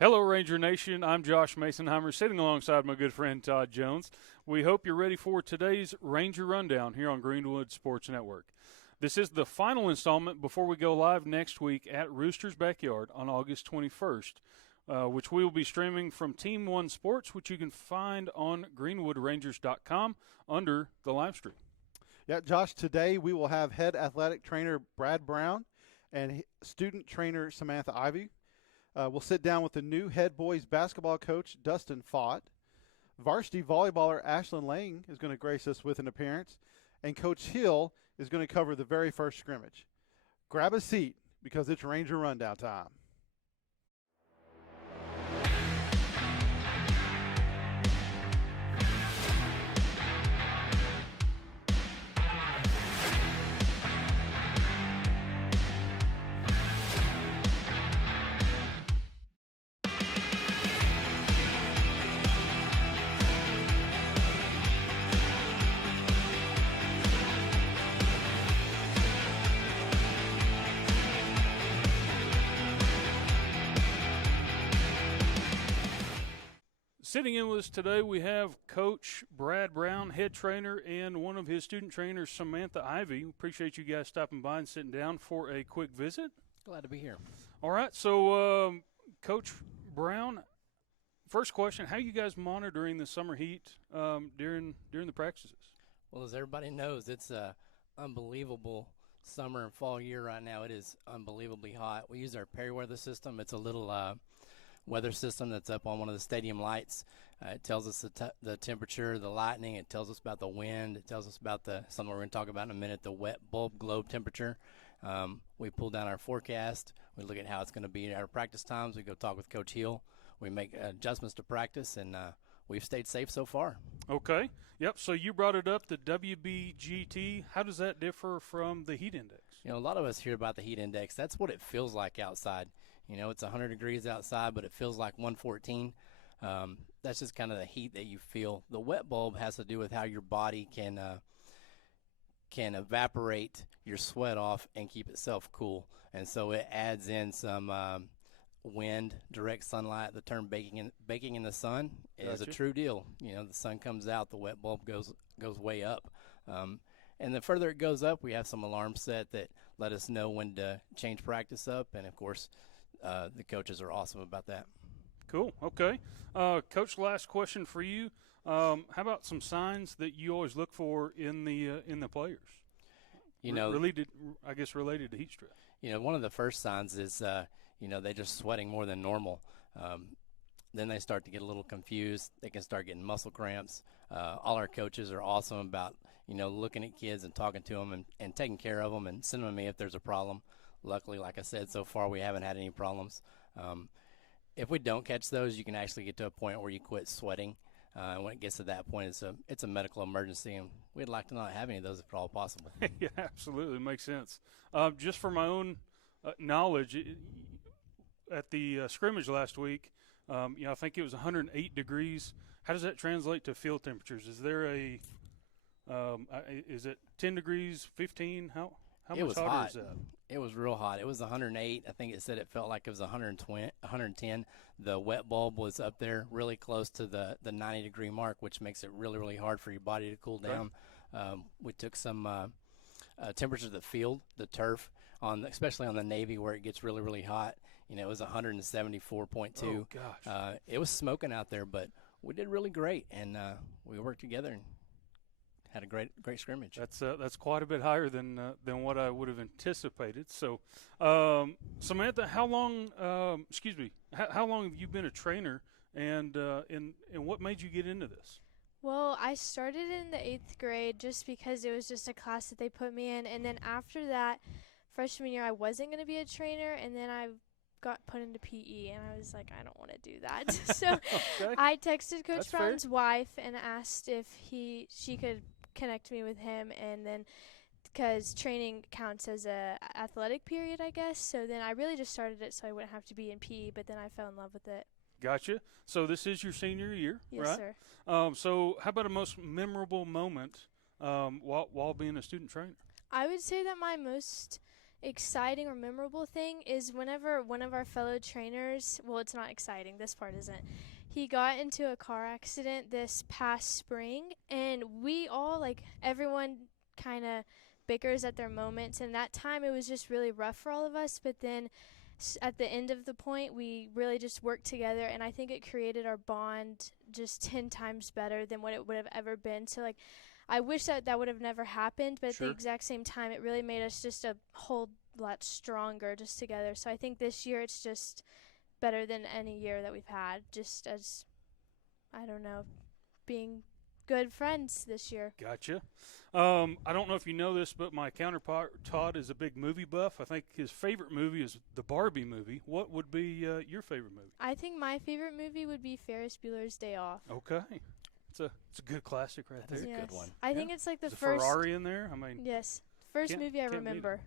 Hello, Ranger Nation. I'm Josh Masonheimer, sitting alongside my good friend Todd Jones. We hope you're ready for today's Ranger Rundown here on Greenwood Sports Network. This is the final installment before we go live next week at Rooster's Backyard on August 21st, which we will be streaming from Team One Sports, which you can find on greenwoodrangers.com under the live stream. Yeah, Josh, today we will have head athletic trainer Brad Brown and student trainer Samantha Ivy. We'll sit down with the new head boys basketball coach, Dustin Fott. Varsity volleyballer Ashlyn Lang is going to grace us with an appearance. And Coach Hill is going to cover the very first scrimmage. Grab a seat because it's Ranger Rundown time. Sitting in with us today, we have Coach Brad Brown, head trainer, and one of his student trainers, Samantha Ivy. Appreciate you guys stopping by and sitting down for a quick visit. Glad to be here. All right, so Coach Brown, first question: how are you guys monitoring the summer heat during the practices? Well, as everybody knows, it's a unbelievable summer and fall year right now. It is unbelievably hot. We use our peri-weather system. It's a little weather system that's up on one of the stadium lights. It tells us the temperature, the lightning. It tells us about the wind. It tells us about something we're going to talk about in a minute, the wet bulb globe temperature. We pull down our forecast. We look at how it's going to be at our practice times. We go talk with Coach Hill. We make adjustments to practice, and we've stayed safe so far. Okay. Yep. So you brought it up, the WBGT. How does that differ from the heat index? You know, a lot of us hear about the heat index. That's what it feels like outside. You know, it's 100 degrees outside, but it feels like 114. That's just kind of the heat that you feel. The wet bulb has to do with how your body can evaporate your sweat off and keep itself cool. And so it adds in some wind, direct sunlight. The term baking in the sun is a true deal. You know, the sun comes out, the wet bulb goes way up. And the further it goes up, we have some alarms set that let us know when to change practice up. And, of course, the coaches are awesome about that. Cool. Okay. Coach, last question for you. How about some signs that you always look for in the players? You know, related to heat stress. You know, one of the first signs is, they're just sweating more than normal. Then they start to get a little confused. They can start getting muscle cramps. All our coaches are awesome about, looking at kids and talking to them and taking care of them and sending them to me if there's a problem. Luckily, like I said, so far we haven't had any problems. If we don't catch those, you can actually get to a point where you quit sweating. And when it gets to that point, it's a medical emergency, and we'd like to not have any of those if at all possible. Yeah, absolutely. Makes sense. Just for my own knowledge, at the scrimmage last week, I think it was 108 degrees. How does that translate to field temperatures? Is there is it 10 degrees, 15? How much hotter is that? It was real hot. It was 108. I think it said it felt like it was 120, 110. The wet bulb was up there really close to the 90-degree mark, which makes it really, really hard for your body to cool down. We took some temperature of the field, the turf, especially on the Navy where it gets really, really hot. It was 174.2. Oh, gosh. It was smoking out there, but we did really great, and we worked together and had a great scrimmage. That's quite a bit higher than what I would have anticipated. So, Samantha, how long have you been a trainer, and what made you get into this? Well, I started in the 8th grade just because it was just a class that they put me in, and then after that, freshman year, I wasn't going to be a trainer, and then I got put into PE, and I was like, I don't want to do that. So Okay. I texted Coach That's Brown's fair. wife and asked if she could connect me with him, and then because training counts as a athletic period, I guess. So then I really just started it so I wouldn't have to be in PE, but then I fell in love with it. Gotcha. So this is your senior year, Yes, right? sir. So how about a most memorable moment while being a student trainer? I would say that my most exciting or memorable thing is whenever one of our fellow trainers, well, it's not exciting, this part isn't, he got into a car accident this past spring, and we all, like, everyone kind of bickers at their moments, and that time it was just really rough for all of us, but then at the end of the point, we really just worked together, and I think it created our bond just 10 times better than what it would have ever been. So, like, I wish that would have never happened, but Sure. at the exact same time, it really made us just a whole lot stronger just together. So I think this year it's just better than any year that we've had, just as, I don't know, being good friends this year. Gotcha. I don't know if you know this, but my counterpart Todd is a big movie buff. I think his favorite movie is the Barbie movie. What would be your favorite movie? I think my favorite movie would be Ferris Bueller's Day Off. Okay, it's a good classic right That is there. a good one. I Yeah. think it's like the Is a first. Ferrari in there. I mean, Yes, first Can't- movie I can't beat it. remember.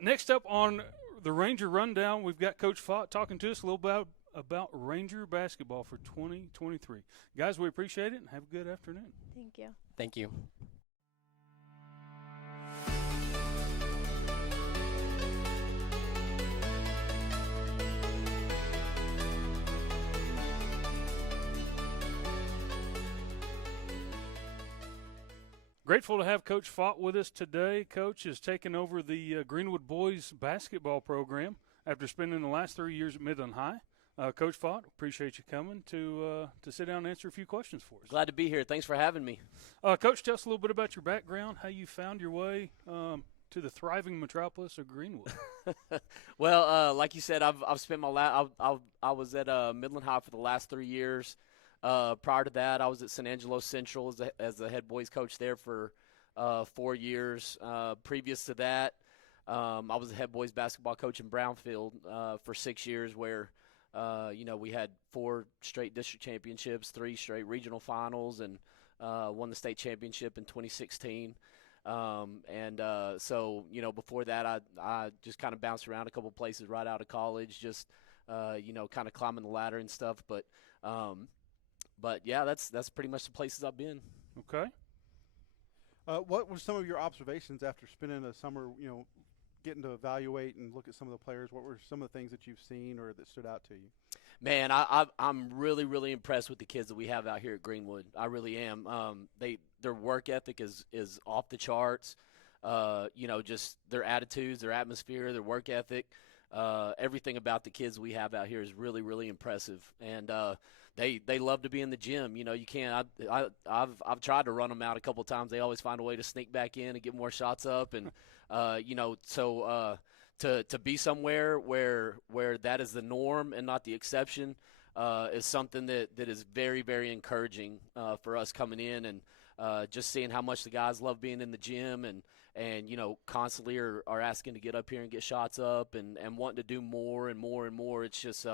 Next up on the Ranger Rundown, we've got Coach Fott talking to us a little about Ranger basketball for 2023. Guys, we appreciate it and have a good afternoon. Thank you. Thank you. Grateful to have Coach Fott with us today. Coach has taken over the Greenwood boys basketball program after spending the last 3 years at Midland High. Coach Fott, appreciate you coming to sit down and answer a few questions for us. Glad to be here. Thanks for having me. Coach, tell us a little bit about your background, how you found your way to the thriving metropolis of Greenwood. Well, like you said, I've spent my I was at Midland High for the last 3 years. Prior to that, I was at San Angelo Central as the head boys coach there for 4 years. Previous to that, I was the head boys basketball coach in Brownfield for 6 years, where we had 4 straight district championships, 3 straight regional finals, and won the state championship in 2016. So before that, I just kind of bounced around a couple places right out of college, just kind of climbing the ladder and stuff. But yeah, that's pretty much the places I've been. Okay. What were some of your observations after spending a summer, getting to evaluate and look at some of the players? What were some of the things that you've seen or that stood out to you? Man, I'm really, really impressed with the kids that we have out here at Greenwood. I really am. Their work ethic is off the charts. Just their attitudes, their atmosphere, their work ethic, everything about the kids we have out here is really, really impressive. And they love to be in the gym. You can't. I've tried to run them out a couple of times. They always find a way to sneak back in and get more shots up. And to be somewhere where that is the norm and not the exception is something that is very, very encouraging for us coming in, and just seeing how much the guys love being in the gym and constantly are asking to get up here and get shots up and wanting to do more and more and more. It's just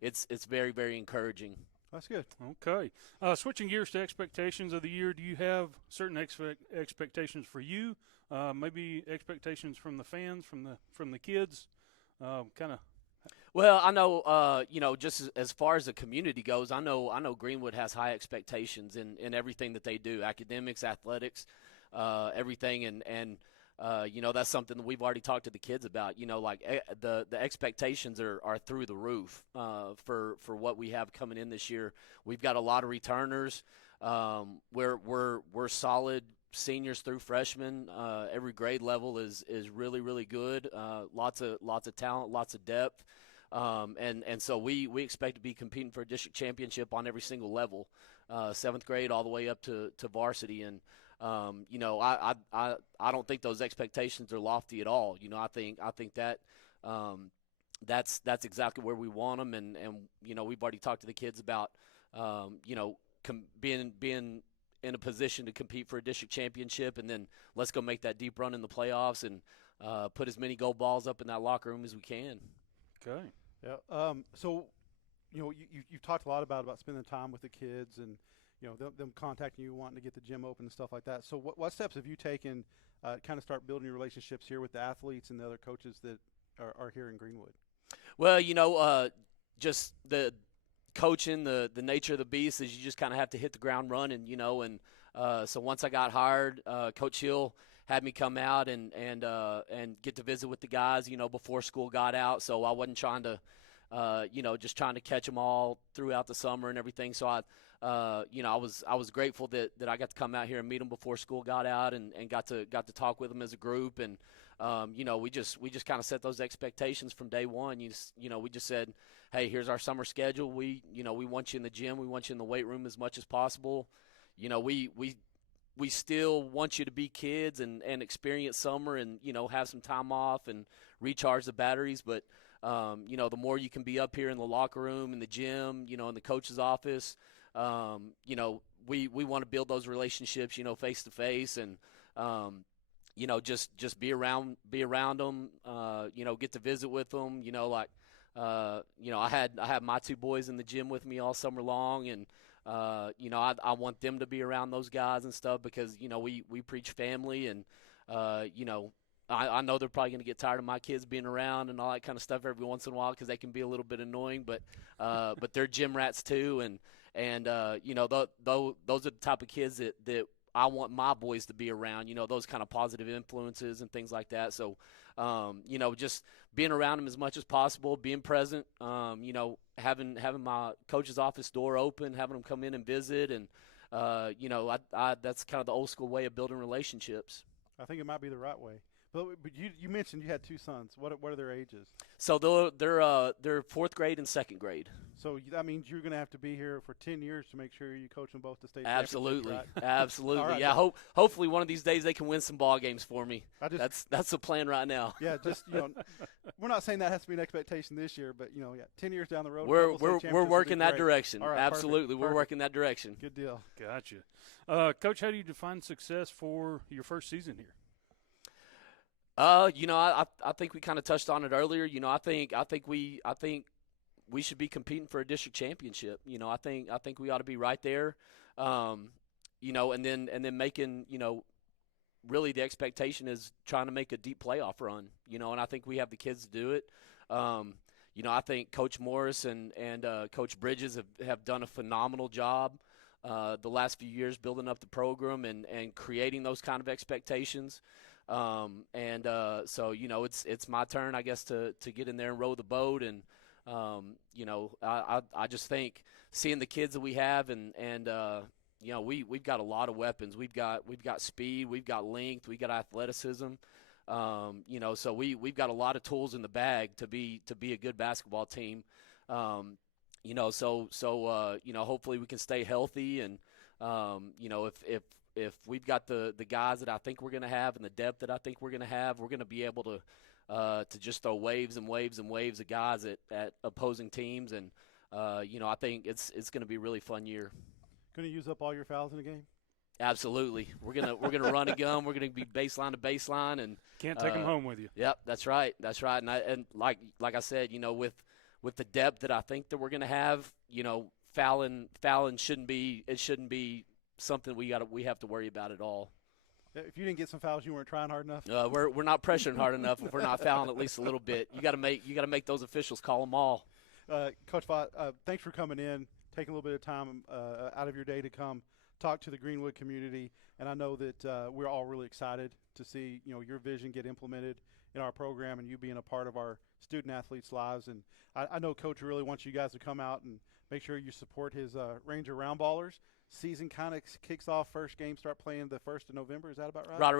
it's very, very encouraging. That's good. Okay. Switching gears to expectations of the year, do you have certain expectations for you? Maybe expectations from the fans, from the kids, kind of. Well, I know, just as far as the community goes, I know Greenwood has high expectations in everything that they do, academics, athletics, everything, and that's something that we've already talked to the kids about. The expectations are through the roof for what we have coming in this year. We've got a lot of returners. We're solid seniors through freshmen. Every grade level is really, really good. Lots of talent, lots of depth. And so we expect to be competing for a district championship on every single level, 7th grade all the way up to varsity. And I don't think those expectations are lofty at all. I think that that's exactly where we want them. And we've already talked to the kids about being in a position to compete for a district championship, and then let's go make that deep run in the playoffs and put as many gold balls up in that locker room as we can. Okay. Yeah. So, you've talked a lot about spending time with the kids and, them contacting you, wanting to get the gym open and stuff like that. So what steps have you taken kind of start building your relationships here with the athletes and the other coaches that are here in Greenwood? Well, just the coaching, the nature of the beast is you just kind of have to hit the ground running, and so once I got hired, Coach Hill had me come out and get to visit with the guys, before school got out. So I wasn't trying to, just trying to catch them all throughout the summer and everything. So I was grateful that I got to come out here and meet them before school got out and got to talk with them as a group. And we just kind of set those expectations from day one. We just said, hey, here's our summer schedule. We want you in the gym. We want you in the weight room as much as possible. We still want you to be kids and experience summer and, have some time off and recharge the batteries. But, the more you can be up here in the locker room, in the gym, in the coach's office, we want to build those relationships, face to face and, just be around them, get to visit with them, I had my two boys in the gym with me all summer long, and I want them to be around those guys and stuff because we preach family, and I know they're probably going to get tired of my kids being around and all that kind of stuff every once in a while because they can be a little bit annoying, but they're gym rats too, and those are the type of kids that I want my boys to be around, those kind of positive influences and things like that. So, just being around them as much as possible, being present, having my coach's office door open, having them come in and visit. And, that's kind of the old school way of building relationships. I think it might be the right way. But you mentioned you had two sons. What are their ages? So they're fourth grade and second grade. So that means you're going to have to be here for 10 years to make sure you coach them both to state Absolutely, championship, right? Absolutely. Right. Yeah, hopefully one of these days they can win some ball games for me. That's the plan right now. Yeah, just we're not saying that has to be an expectation this year, but 10 years down the road, we're working that direction. All right, absolutely, perfect. we're working that direction. Good deal. Gotcha, Coach. How do you define success for your first season here? I think we kind of touched on it earlier. I think we should be competing for a district championship. I think we ought to be right there. And then making, really the expectation is trying to make a deep playoff run. And I think we have the kids to do it. I think Coach Morris and Coach Bridges have done a phenomenal job the last few years building up the program and creating those kind of expectations. So it's my turn, I guess, to get in there and row the boat. And, I just think seeing the kids that we have and we've got a lot of weapons. We've got speed, we've got length, we've got athleticism. So we've got a lot of tools in the bag to be a good basketball team. Hopefully we can stay healthy and, if we've got the guys that I think we're going to have and the depth that I think we're going to have, we're going to be able to just throw waves and waves and waves of guys at opposing teams. And, I think it's going to be a really fun year. Going to use up all your fouls in a game? Absolutely. We're gonna run a gun. We're gonna be baseline to baseline, and can't take them home with you. Yep, that's right. And like I said, with the depth that I think that we're gonna have, fouling shouldn't be something we have to worry about at all. If you didn't get some fouls, you weren't trying hard enough. We're not pressuring hard enough. If we're not fouling at least a little bit, you got to make those officials call them all. Coach Vaught, thanks for coming in, taking a little bit of time out of your day to come talk to the Greenwood community. And I know that we're all really excited to see your vision get implemented in our program and you being a part of our student athletes' lives. And I know Coach really wants you guys to come out and make sure you support his Ranger Round Ballers. Season kind of kicks off. First game start playing the 1st of November. Is that about right? Right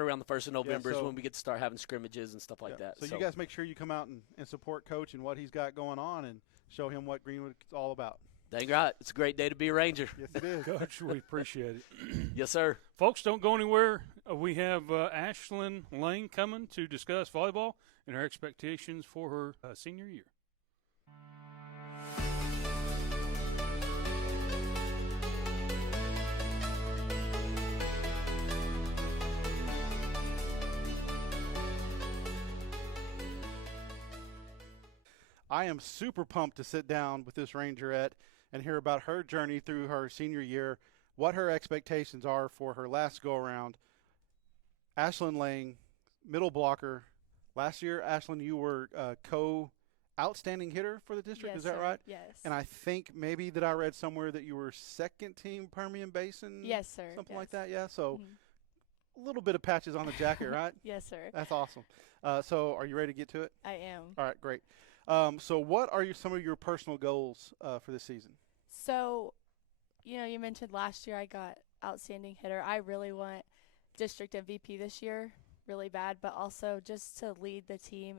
around the 1st of November is when we get to start having scrimmages and stuff like that. So you guys make sure you come out and support Coach and what he's got going on and show him what Greenwood is all about. Dang right. It's a great day to be a Ranger. Yes, it is. Coach, we appreciate it. Yes, sir. Folks, don't go anywhere. We have Ashlyn Lane coming to discuss volleyball and her expectations for her senior year. I am super pumped to sit down with this Rangerette and hear about her journey through her senior year, what her expectations are for her last go-around. Ashlyn Lang, middle blocker. Last year, Ashlyn, you were co-outstanding hitter for the district. Yes, is that sir. right? Yes. And I think maybe that I read somewhere that you were second team Permian Basin. Yes, sir. Something yes. like that, yeah. So little bit of patches on the jacket, right? Yes, sir. That's awesome. So are you ready to get to it? I am. All right, great. So what are some of your personal goals for this season? So, you mentioned last year I got outstanding hitter. I really want district MVP this year, really bad, but also just to lead the team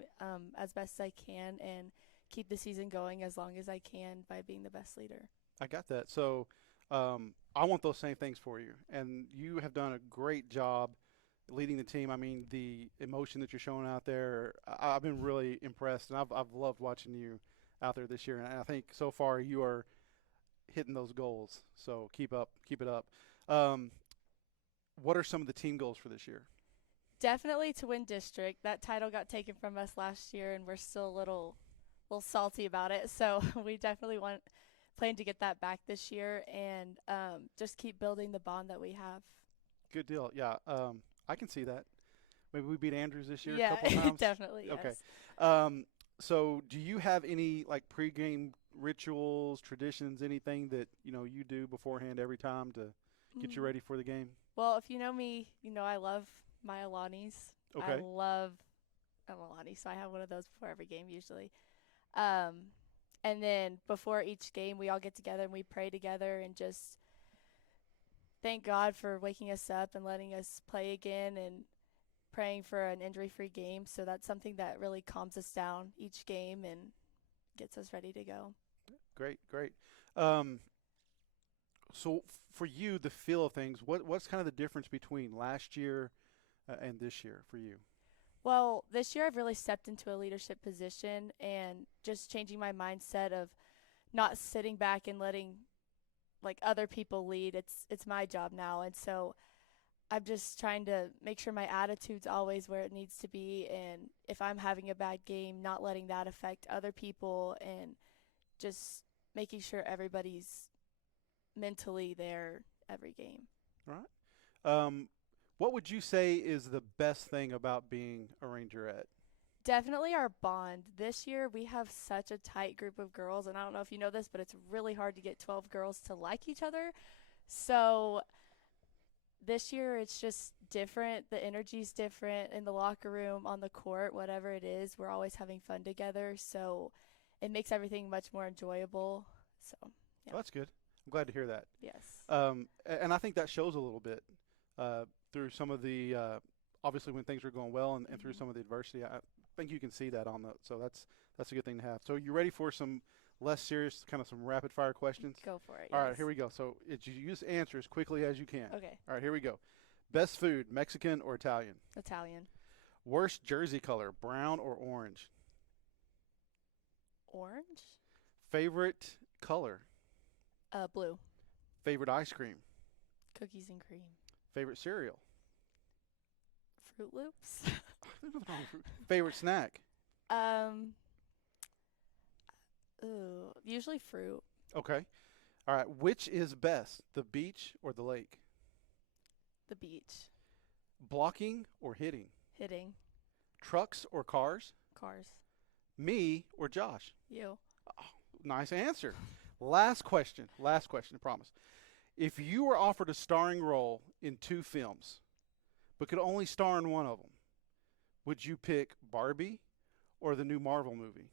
as best as I can and keep the season going as long as I can by being the best leader. I got that. So I want those same things for you, and you have done a great job leading the team. I mean, the emotion that you're showing out there, I've been really impressed, and I've loved watching you out there this year. And I think so far you are hitting those goals. So keep it up. What are some of the team goals for this year? Definitely to win district. That title got taken from us last year, and we're still a little salty about it. So we definitely plan to get that back this year and just keep building the bond that we have. Good deal. Yeah, I can see that. Maybe we beat Andrews this year Yeah, a couple times. definitely. Yes. Okay. So do you have any like pregame rituals, traditions, anything that you do beforehand every time to get you ready for the game? Well, if you know me, I love my Alanis. Okay. I love Alani, so I have one of those before every game usually. And then before each game, we all get together and we pray together and just thank God for waking us up and letting us play again and praying for an injury-free game. So that's something that really calms us down each game and gets us ready to go. Great. So for you, the feel of things, what's kind of the difference between last year and this year for you? Well, this year I've really stepped into a leadership position and just changing my mindset of not sitting back and letting like other people lead. It's my job now, and so I'm just trying to make sure my attitude's always where it needs to be, and if I'm having a bad game, not letting that affect other people and just making sure everybody's mentally there every game. All right. What would you say is the best thing about being a Rangerette? Definitely our bond. This year we have such a tight group of girls, and I don't know if you know this, but it's really hard to get 12 girls to like each other. So this year it's just different. The energy's different in the locker room, on the court, whatever it is. We're always having fun together, so it makes everything much more enjoyable. So, yeah. Well, that's good. I'm glad to hear that. Yes. And I think that shows a little bit through some of the obviously when things are going well and through some of the adversity. I think you can see that so that's a good thing to have. So you ready for some less serious, kind of some rapid fire questions? Go for it. All right, yes. here we go. So you just answer as quickly as you can. Okay. All right, here we go. Best food, Mexican or Italian? Italian. Worst jersey color, brown or orange? Orange? Favorite color? Blue. Favorite ice cream? Cookies and cream. Favorite cereal? Fruit Loops? There's nothing wrong with fruit. Favorite snack? Usually fruit. Okay. All right. Which is best, the beach or the lake? The beach. Blocking or hitting? Hitting. Trucks or cars? Cars. Me or Josh? You. Oh, nice answer. Last question, I promise. If you were offered a starring role in 2 films, but could only star in one of them, would you pick Barbie or the new Marvel movie?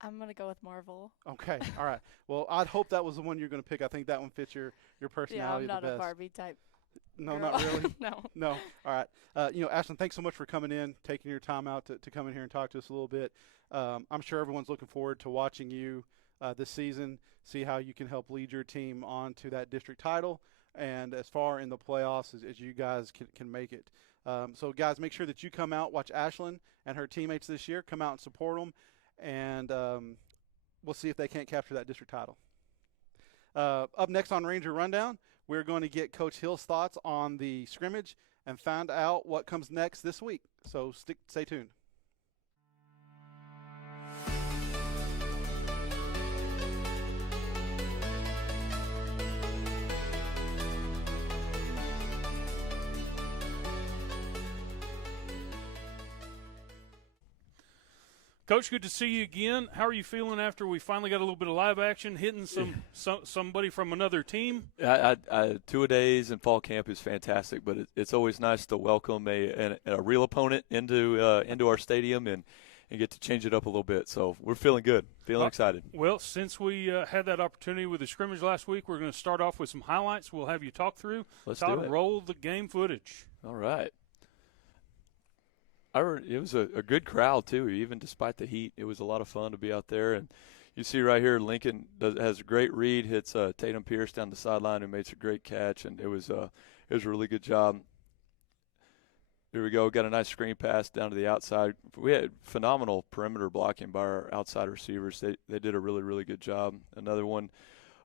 I'm going to go with Marvel. Okay, all right. Well, I'd hope that was the one you're going to pick. I think that one fits your personality yeah, I'm the not best. a Barbie type. No, girl. not really. No. All right. Ashlyn, thanks so much for coming in, taking your time out to come in here and talk to us a little bit. I'm sure everyone's looking forward to watching you this season, see how you can help lead your team on to that district title and as far in the playoffs as you guys can make it. So, guys, make sure that you come out, watch Ashlyn and her teammates this year. Come out and support them, and we'll see if they can't capture that district title. Up next on Ranger Rundown, we're going to get Coach Hill's thoughts on the scrimmage and find out what comes next this week. So stay tuned. Coach, good to see you again. How are you feeling after we finally got a little bit of live action, hitting somebody from another team? I two-a-days and fall camp is fantastic, but it's always nice to welcome a real opponent into our stadium and get to change it up a little bit. So we're feeling good, feeling excited. Well, since we had that opportunity with the scrimmage last week, we're going to start off with some highlights. We'll have you talk through. Let's Todd, do it. roll the game footage. All right. It was a good crowd, too. Even despite the heat, it was a lot of fun to be out there. And you see right here, Lincoln has a great read, hits Tatum Pierce down the sideline, who makes a great catch, and it was a really good job. Here we go. Got a nice screen pass down to the outside. We had phenomenal perimeter blocking by our outside receivers. They did a really, really good job. Another one,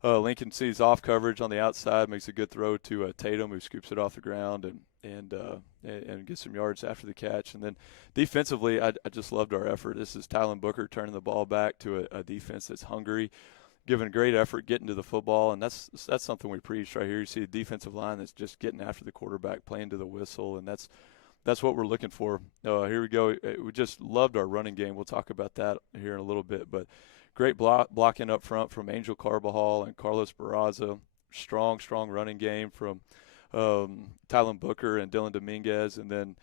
Lincoln sees off coverage on the outside, makes a good throw to Tatum, who scoops it off the ground and gets some yards after the catch. And then defensively, I just loved our effort. This is Tylen Booker turning the ball back to a defense that's hungry, giving great effort, getting to the football, and that's something we preach right here. You see a defensive line that's just getting after the quarterback, playing to the whistle, and that's what we're looking for. Here we go. We just loved our running game. We'll talk about that here in a little bit, but great blocking up front from Angel Carbajal and Carlos Barraza. Strong running game from Tylen Booker and Dylan Dominguez, and then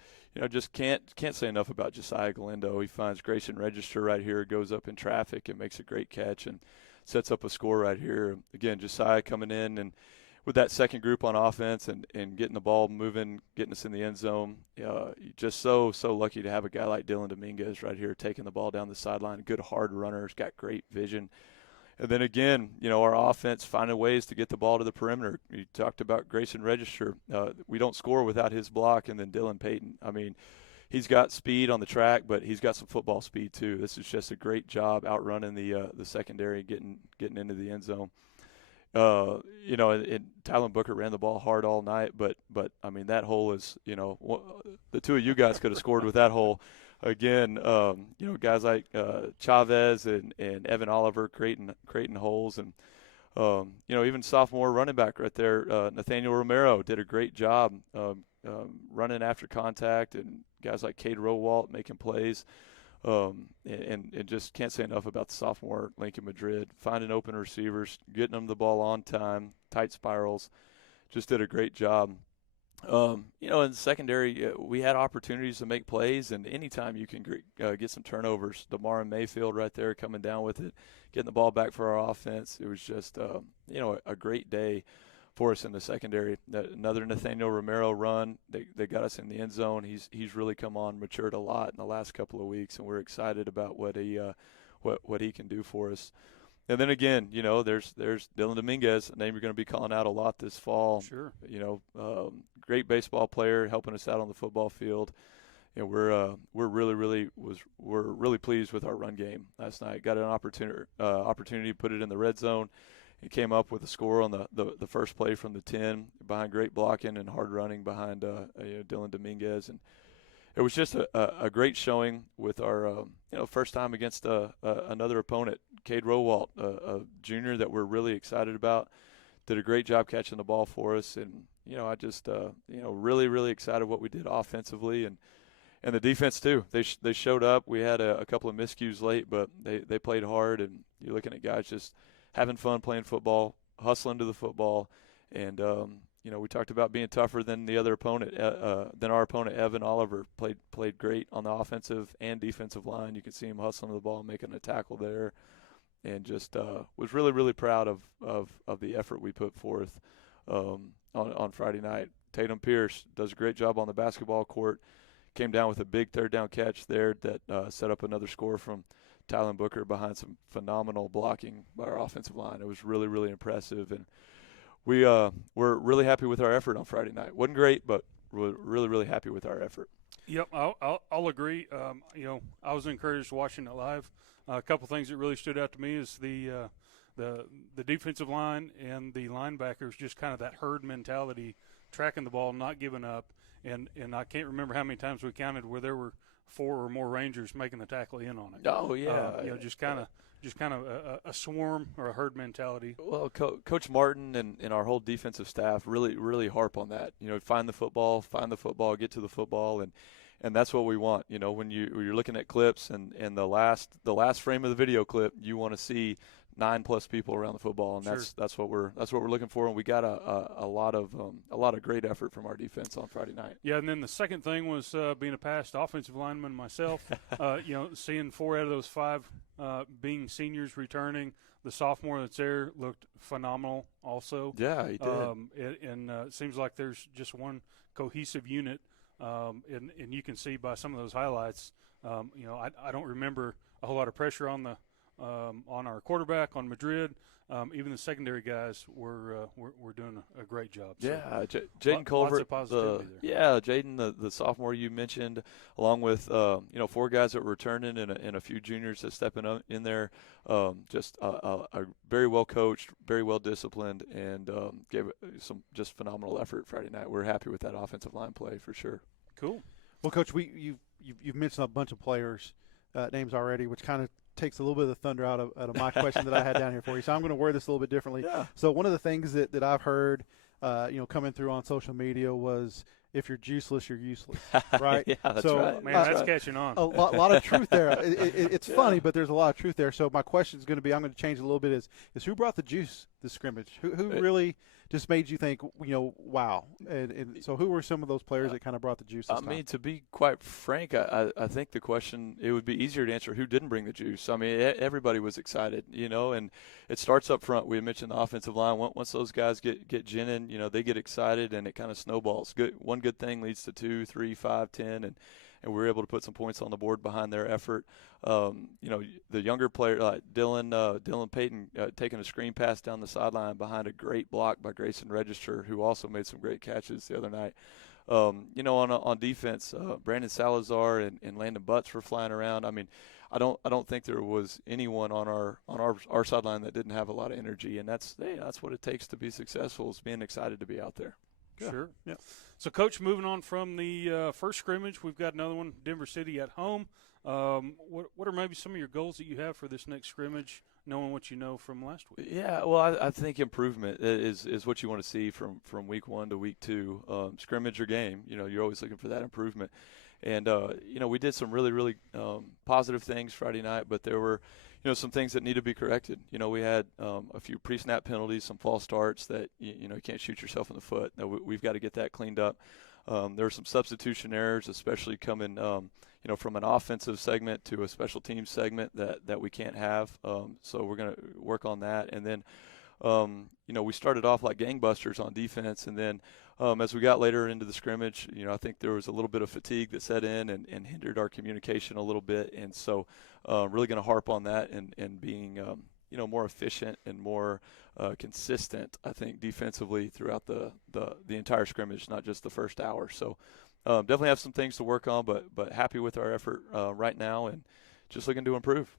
just can't say enough about Josiah Galindo. He finds Grayson Register right here, goes up in traffic and makes a great catch and sets up a score right here. Again, Josiah coming in and with that second group on offense and getting the ball moving, getting us in the end zone. Just so lucky to have a guy like Dylan Dominguez right here taking the ball down the sideline. A good hard runner, has got great vision. And then again, our offense finding ways to get the ball to the perimeter. You talked about Grayson Register. We don't score without his block, and then Dylan Payton. I mean, he's got speed on the track, but he's got some football speed too. This is just a great job outrunning the secondary, getting into the end zone. And Tylen Booker ran the ball hard all night, but I mean, that hole is, the two of you guys could have scored with that hole. Again, guys like Chavez and Evan Oliver creating holes, and even sophomore running back right there, Nathaniel Romero did a great job running after contact, and guys like Cade Rowalt making plays. And just can't say enough about the sophomore Lincoln Madrid, finding open receivers, getting them the ball on time, tight spirals, just did a great job. In the secondary, we had opportunities to make plays, and anytime you can get some turnovers, DeMar and Mayfield right there coming down with it, getting the ball back for our offense, it was just, a great day for us in the secondary. Another Nathaniel Romero run, they got us in the end zone. He's really come on, matured a lot in the last couple of weeks, and we're excited about what he can do for us. And then again, there's Dylan Dominguez, a name you're going to be calling out a lot this fall. Sure. Great baseball player, helping us out on the football field. We're really pleased with our run game last night. Got an opportunity to put it in the red zone. He came up with a score on the first play from the 10 behind great blocking and hard running behind Dylan Dominguez. And it was just a great showing with our first time against another opponent. Cade Rowalt, a junior that we're really excited about, did a great job catching the ball for us. And, I just, really excited what we did offensively and the defense too. They showed up. We had a couple of miscues late, but they played hard. And you're looking at guys just having fun playing football, hustling to the football. And, we talked about being tougher than the other opponent, than our opponent. Evan Oliver played great on the offensive and defensive line. You could see him hustling to the ball, making a tackle there, and just was really, really proud of the effort we put forth on Friday night. Tatum Pierce does a great job on the basketball court. Came down with a big third down catch there that set up another score from Tylen Booker behind some phenomenal blocking by our offensive line. It was really, really impressive, and we're really happy with our effort on Friday night. Wasn't great, but we're really, really happy with our effort. Yep, I'll agree. I was encouraged watching it live. A couple things that really stood out to me is the defensive line and the linebackers, just kind of that herd mentality, tracking the ball, not giving up. And I can't remember how many times we counted where there were 4 or more Rangers making the tackle in on it. Oh yeah, just kind of a swarm or a herd mentality. Well, Coach Martin and our whole defensive staff really, really harp on that. Find the football, get to the football, and and that's what we want. When you're looking at clips and the last frame of the video clip, you want to see 9+ people around the football, and Sure. that's what we're looking for. And we got a lot of great effort from our defense on Friday night. Yeah, and then the second thing was being a past offensive lineman myself. Seeing 4 out of those 5 being seniors returning. The sophomore that's there looked phenomenal also. Yeah, he did. It seems like there's just one cohesive unit, and you can see by some of those highlights. I don't remember a whole lot of pressure on our quarterback, on Madrid. Even the secondary guys were doing a great job. So Yeah, Jaden Culver. Lots of positivity there. Yeah, Jaden, the sophomore you mentioned, along with 4 guys that were returning and a few juniors that stepping up in there. Just a very well coached, very well disciplined, and gave some just phenomenal effort Friday night. We're happy with that offensive line play for sure. Cool. Well, Coach, you've mentioned a bunch of players' names already, which kind of takes a little bit of the thunder out of my question that I had down here for you. So I'm going to word this a little bit differently. Yeah. So one of the things that I've heard, coming through on social media was, if you're juiceless, you're useless, right? Yeah, that's so, right. Man, that's catching on. A lot of truth there. It's funny, but there's a lot of truth there. So my question is going to be, I'm going to change it a little bit, is who brought the juice this scrimmage? Who really just made you think, wow? And so who were some of those players that kind of brought the juice this time? I mean, to be quite frank, I think the question, it would be easier to answer who didn't bring the juice. I mean, everybody was excited, and it starts up front. We mentioned the offensive line. Once those guys get ginning, they get excited, and it kind of snowballs. One good thing leads to 2, 3, 5, 10, and we're able to put some points on the board behind their effort. The younger player, like Dylan Payton, taking a screen pass down the sideline behind a great block by Grayson Register, who also made some great catches the other night. On defense, Brandon Salazar and Landon Butts were flying around. I mean, I don't think there was anyone on our sideline that didn't have a lot of energy, and that's what it takes to be successful, is being excited to be out there. Yeah. Sure. Yeah. So, Coach, moving on from the first scrimmage, we've got another one, Denver City at home. What are maybe some of your goals that you have for this next scrimmage, knowing what you know from last week? Yeah, well, I think improvement is what you want to see from week 1 to week 2. Scrimmage or game, you're always looking for that improvement. And, we did some really, really positive things Friday night, but there were, some things that need to be corrected. We had a few pre-snap penalties, some false starts that, you can't shoot yourself in the foot. We've got to get that cleaned up. There were some substitution errors, especially coming, from an offensive segment to a special teams segment that we can't have. So we're going to work on that. And then, we started off like gangbusters on defense, and then as we got later into the scrimmage, I think there was a little bit of fatigue that set in and hindered our communication a little bit. And so really going to harp on that and being, more efficient and more consistent, I think, defensively throughout the entire scrimmage, not just the first hour. So definitely have some things to work on, but happy with our effort right now and just looking to improve.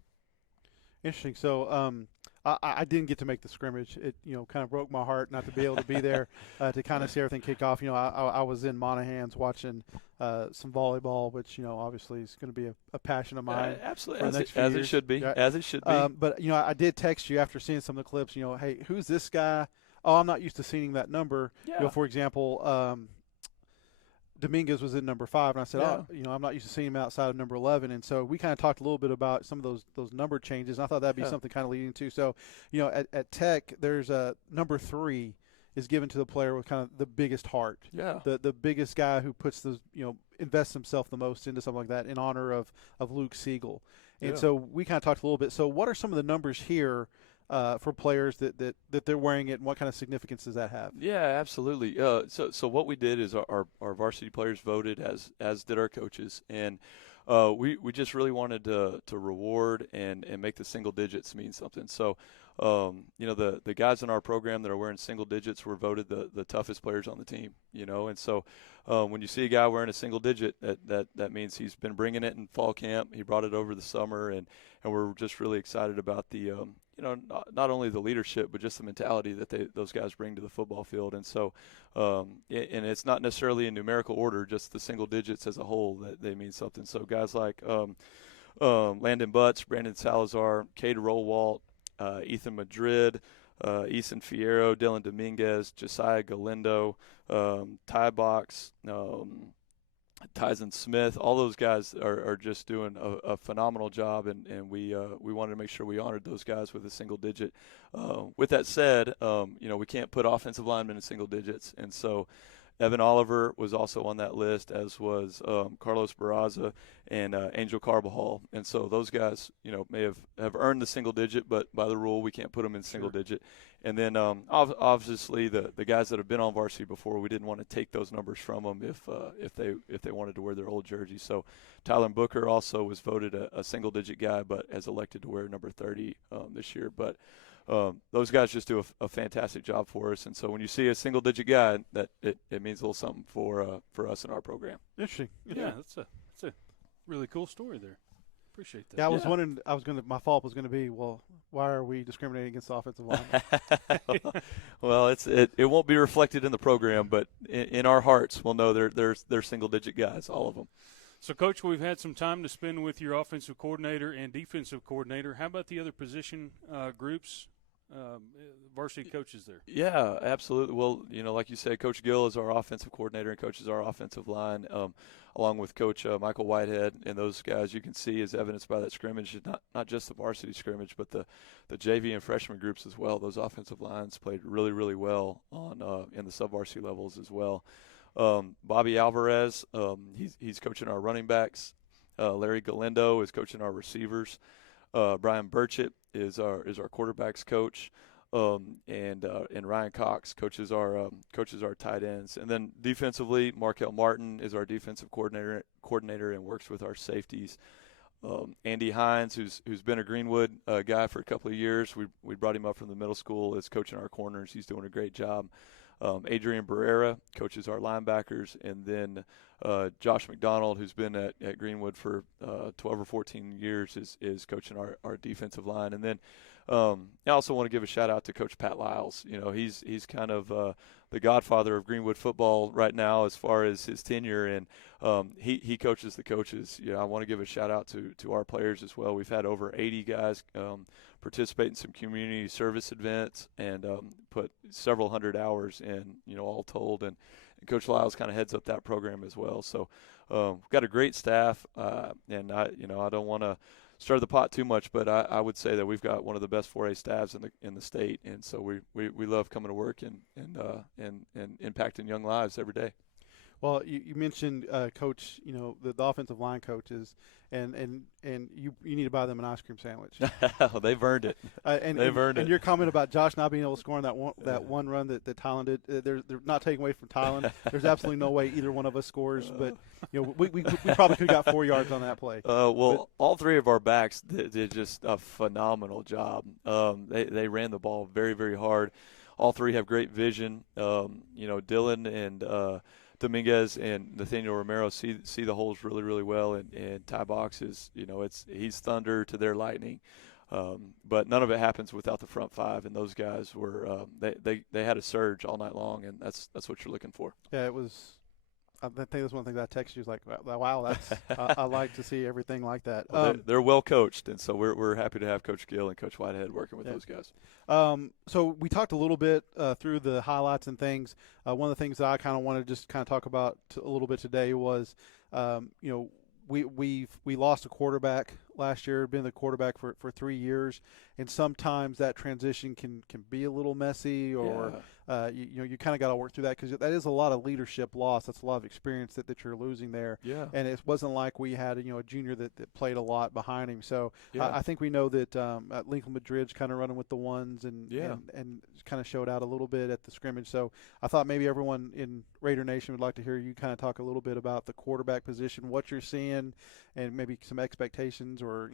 Interesting. So I didn't get to make the scrimmage. It kind of broke my heart not to be able to be there to kind of see everything kick off. I was in Monaghan's watching some volleyball, which obviously is going to be a passion of mine. Absolutely, as it should be. Right. As it should be. But I did text you after seeing some of the clips. Hey, who's this guy? Oh, I'm not used to seeing that number. Yeah. For example, Dominguez was in number 5, and I said, I'm not used to seeing him outside of number 11. And so we kind of talked a little bit about some of those number changes. And I thought that'd be something kind of leading to. So, at Tech, there's a number 3 is given to the player with kind of the biggest heart. Yeah. The biggest guy who puts the invests himself the most into something like that, in honor of Luke Siegel. And so we kind of talked a little bit. So what are some of the numbers here for players that they're wearing it, and what kind of significance does that have? Yeah, absolutely. So what we did is our varsity players voted, as did our coaches, and we just really wanted to reward and make the single digits mean something. So the guys in our program that are wearing single digits were voted the toughest players on the team. And so when you see a guy wearing a single digit, that means he's been bringing it in fall camp. He brought it over the summer, and we're just really excited about the not only the leadership, but just the mentality that those guys bring to the football field. And so, and it's not necessarily in numerical order, just the single digits as a whole that they mean something. So guys like Landon Butts, Brandon Salazar, Cade Rowalt, Ethan Madrid, Eason Fierro, Dylan Dominguez, Josiah Galindo, Ty Box, Tyson Smith, all those guys are just doing a phenomenal job, and we wanted to make sure we honored those guys with a single digit. With that said, we can't put offensive linemen in single digits, and so Evan Oliver was also on that list, as was Carlos Barraza and Angel Carbajal. And so those guys, may have earned the single digit, but by the rule, we can't put them in single digit. And then obviously the guys that have been on varsity before, we didn't want to take those numbers from them if they wanted to wear their old jersey. So Tyler Booker also was voted a single digit guy, but has elected to wear number 30 this year. But those guys just do a fantastic job for us, and so when you see a single-digit guy, that it means a little something for us in our program. Interesting. Yeah, that's a really cool story there. Appreciate that. Yeah, I was wondering. My follow-up was going to be, well, why are we discriminating against the offensive line? Well, it won't be reflected in the program, but in our hearts, we'll know they're single-digit guys, all of them. So, Coach, we've had some time to spend with your offensive coordinator and defensive coordinator. How about the other position groups? Varsity coaches there. Yeah, absolutely. Well, like you said, Coach Gill is our offensive coordinator and coaches our offensive line, along with Coach Michael Whitehead, and those guys you can see as evidenced by that scrimmage, not just the varsity scrimmage, but the JV and freshman groups as well. Those offensive lines played really, really well on in the sub-varsity levels as well. Bobby Alvarez, he's coaching our running backs. Larry Galindo is coaching our receivers. Brian Burchett is our quarterbacks coach, and Ryan Cox coaches our tight ends. And then defensively, Markel Martin is our defensive coordinator and works with our safeties. Andy Hines, who's been a Greenwood guy for a couple of years, we brought him up from the middle school, is coaching our corners. He's doing a great job. Adrian Barrera coaches our linebackers, and then Josh McDonald, who's been at Greenwood for 12 or 14 years, is coaching our defensive line. And then I also want to give a shout out to Coach Pat Lyles. He's kind of the godfather of Greenwood football right now as far as his tenure, and he coaches the coaches. I want to give a shout out to our players as well. We've had over 80 guys participate in some community service events and put several hundred hours in, all told. And Coach Lyles kind of heads up that program as well. So we've got a great staff, and I don't want to stir the pot too much, but I would say that we've got one of the best 4A staffs in the state, and so we love coming to work and impacting young lives every day. Well, you mentioned Coach, the offensive line coaches, and you need to buy them an ice cream sandwich. They've earned it. They've earned it. And your comment about Josh not being able to score on that one run that Tylen did, they're not taking away from Tylen. There's absolutely no way either one of us scores, but we probably could have got 4 yards on that play. All three of our backs did just a phenomenal job. They ran the ball very, very hard. All three have great vision. Dylan and Dominguez and Nathaniel Romero see the holes really, really well, and Ty Box is, he's thunder to their lightning. But none of it happens without the front five, and those guys were they had a surge all night long, and that's what you're looking for. Yeah, it was. I think that's one of the things I texted you, like, wow, that's I like to see everything like that. Well, they're well coached, and so we're happy to have Coach Gill and Coach Whitehead working with those guys. So we talked a little bit through the highlights and things. One of the things that I kind of want to just kind of talk about a little bit today was, we lost a quarterback last year, been the quarterback for 3 years, and sometimes that transition can be a little messy, or you kind of got to work through that, because that is a lot of leadership loss. That's a lot of experience that you're losing there. Yeah. And it wasn't like we had a junior that played a lot behind him. So I think we know that Lincoln Madrid's kind of running with the ones and kind of showed out a little bit at the scrimmage. So I thought maybe everyone in Raider Nation would like to hear you kind of talk a little bit about the quarterback position, what you're seeing, and maybe some expectations, or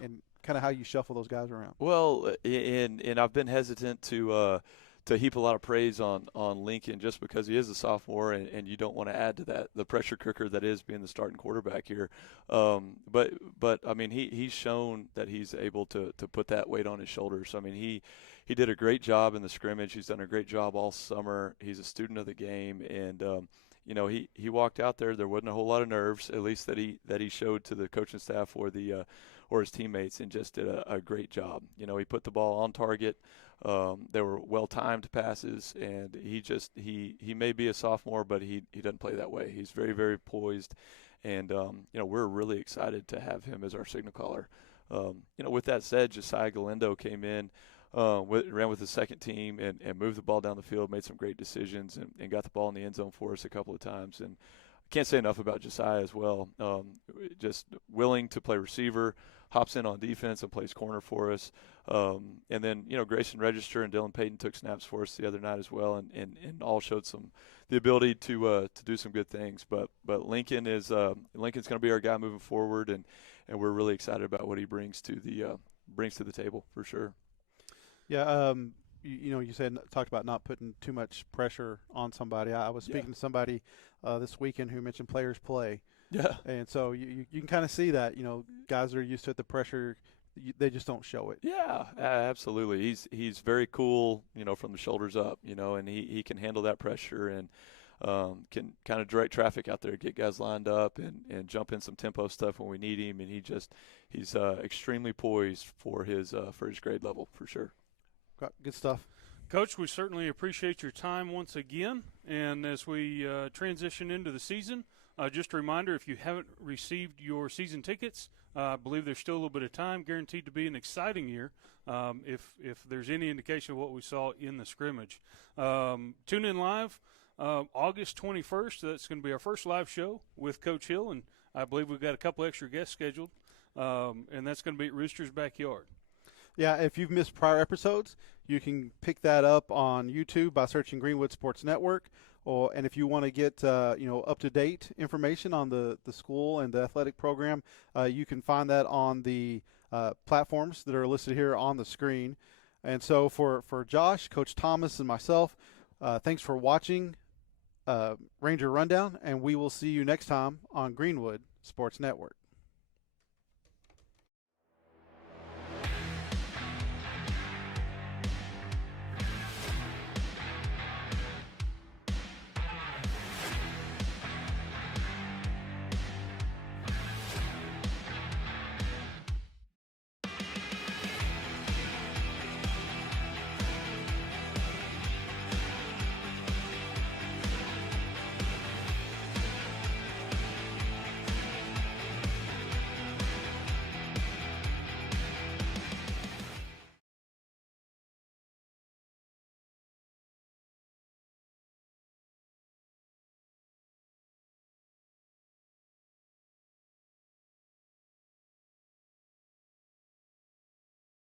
and kind of how you shuffle those guys around. Well, and I've been hesitant to heap a lot of praise on Lincoln just because he is a sophomore, and you don't want to add to that the pressure cooker that is being the starting quarterback here. But I mean, he's shown that he's able to put that weight on his shoulders. I mean, he did a great job in the scrimmage. He's done a great job all summer. He's a student of the game, and he walked out there. There wasn't a whole lot of nerves, at least that he showed to the coaching staff or his teammates, and just did a great job. He put the ball on target. They were well-timed passes, and he may be a sophomore, but he doesn't play that way. He's very, very poised, and we're really excited to have him as our signal caller. With that said, Josiah Galindo came in, ran with the second team and moved the ball down the field, made some great decisions, and got the ball in the end zone for us a couple of times. And I can't say enough about Josiah as well. Just willing to play receiver, hops in on defense and plays corner for us. And then, Grayson Register and Dylan Payton took snaps for us the other night as well, and all showed the ability to do some good things. But Lincoln's going to be our guy moving forward, and we're really excited about what he brings to the table for sure. Yeah, you talked about not putting too much pressure on somebody. I was speaking to somebody this weekend who mentioned players play. Yeah. And so you can kind of see that, guys that are used to the pressure, they just don't show it. Yeah, absolutely. He's very cool, from the shoulders up, and he can handle that pressure and can kind of direct traffic out there, get guys lined up and jump in some tempo stuff when we need him. And he's extremely poised for his grade level for sure. Good stuff. Coach, we certainly appreciate your time once again. And as we transition into the season, just a reminder, if you haven't received your season tickets, I believe there's still a little bit of time, guaranteed to be an exciting year if there's any indication of what we saw in the scrimmage. Tune in live August 21st. That's going to be our first live show with Coach Hill, and I believe we've got a couple extra guests scheduled, and that's going to be at Rooster's Backyard. Yeah, if you've missed prior episodes, you can pick that up on YouTube by searching Greenwood Sports Network. And if you want to get up-to-date information on the school and the athletic program, you can find that on the platforms that are listed here on the screen. And so for Josh, Coach Thomas, and myself, thanks for watching Ranger Rundown, and we will see you next time on Greenwood Sports Network.